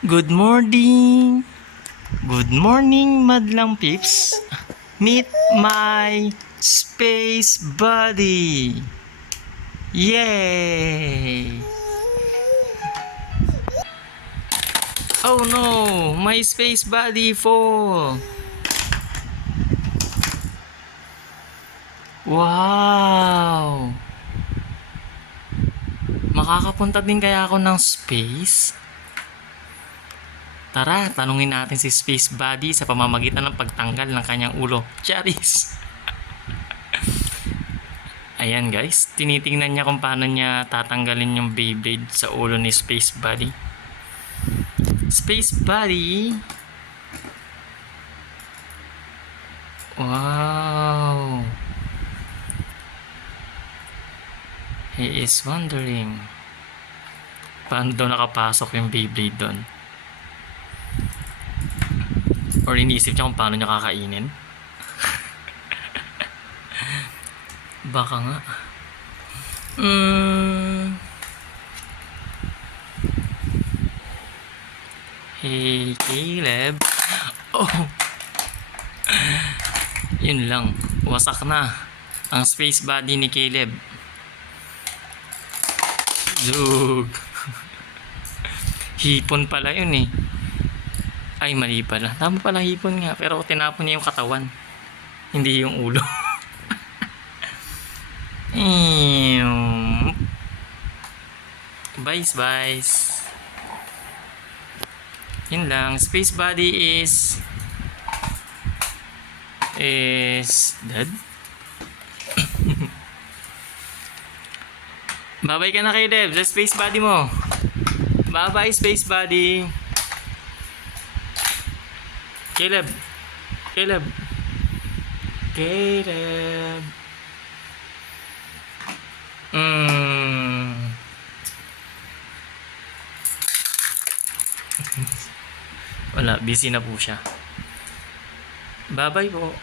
Good morning! Good morning, madlang peeps! Meet my space buddy! Yay! Oh no! My space buddy fall! Wow! Makakapunta din kaya ako ng space? Tara, tanungin natin si Space Buddy sa pamamagitan ng pagtanggal ng kanyang ulo. Charis! Ayan guys, tinitingnan niya kung paano niya tatanggalin yung Beyblade sa ulo ni Space Buddy. Space Buddy! Wow! He is wondering paano daw nakapasok yung Beyblade doon. Or iniisip niya kung paano niya kakainin. Baka nga. Hey, Caleb. Oh! Yun lang. Wasak na ang space body ni Caleb. Zug. Hipon pala yun eh. Ay, mali pala. Tama pala, hipon nga. Pero tinapon niya yung katawan. Hindi yung ulo. Bye. Yun lang. Space body is dead. Bye-bye ka na, Caleb. Sa space body mo. Bye-bye, space body. Caleb. Wala, busy na po siya. Bye-bye po.